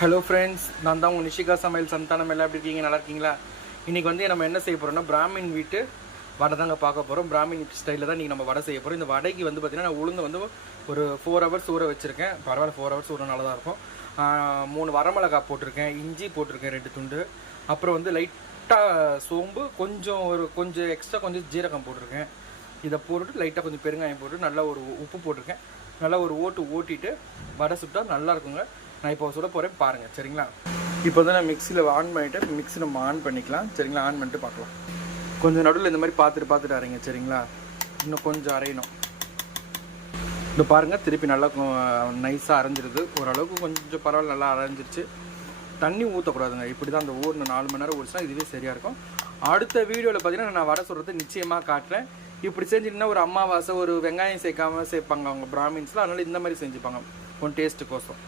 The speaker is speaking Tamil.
ஹலோ ஃப்ரெண்ட்ஸ் நான் தான் உங்கள் நிஷிகா சமையல் சந்தானம். எல்லாம் எப்படி இருக்கீங்க? நல்லா இருக்கீங்களா? இன்றைக்கி வந்து நம்ம என்ன செய்ய போகிறோம்னா பிராமின் வீட்டு வடை தாங்க பார்க்க போகிறோம் பிராமின் ஸ்டைலில் தான் இன்றைக்கி நம்ம வடை செய்ய போகிறோம் இந்த வடைக்கு வந்து பார்த்திங்கன்னா நான் உளுந்து வந்து ஒரு ஃபோர் ஹவர்ஸ் ஊற வச்சுருக்கேன். பரவாயில்ல ஃபோர் ஹவர்ஸ் ஊற நல்லா தான் இருக்கும் மூணு வரமிளகாய் போட்டிருக்கேன் இஞ்சி போட்டிருக்கேன் ரெண்டு துண்டு. அப்புறம் வந்து லைட்டாக சோம்பு கொஞ்சம் ஒரு கொஞ்சம் எக்ஸ்ட்ரா கொஞ்சம் ஜீரகம் போட்டிருக்கேன். இதை போட்டுட்டு லைட்டாக கொஞ்சம் பெருங்காயம் போட்டு நல்லா ஒரு உப்பு போட்டிருக்கேன். நல்லா ஒரு ஓட்டு ஓட்டிட்டு வடை சுட்டா நல்லா இருக்குங்க. நான் இப்போ சுட போகிறேன் பாருங்கள் சரிங்களா? இப்போ வந்து நான் மிக்சியில் ஆன் பண்ணிவிட்டு மிக்ஸி நம்ம ஆன் பண்ணிக்கலாம். சரிங்களா? ஆன் பண்ணிட்டு பார்க்கலாம். கொஞ்சம் நடுவில் இந்த மாதிரி பார்த்துட்டு பார்த்துட்டு அரைங்க சரிங்களா? இன்னும் கொஞ்சம் அரையணும். இந்த பாருங்கள் திருப்பி நல்லா நைஸாக அரைஞ்சிருது. ஓரளவுக்கு கொஞ்சம் பரவாயில்ல நல்லா அரைஞ்சிருச்சு. தண்ணி ஊற்றக்கூடாதுங்க இப்படி தான் அந்த ஊர்னு நாலு மணி நேரம் ஊறிச்சா இதுவே சரியாக இருக்கும். அடுத்த வீடியோவில் பார்த்தீங்கன்னா நான் வர சொல்கிறது நிச்சயமாக காட்டுறேன். இப்படி செஞ்சிங்கன்னா ஒரு அமாவாசை ஒரு வெங்காயம் சேர்க்காம சேர்ப்பாங்க அவங்க பிராமின்ஸில் அதனால் இந்த மாதிரி செஞ்சுப்பாங்க. கொஞ்சம் டேஸ்ட்டுக்கோசம்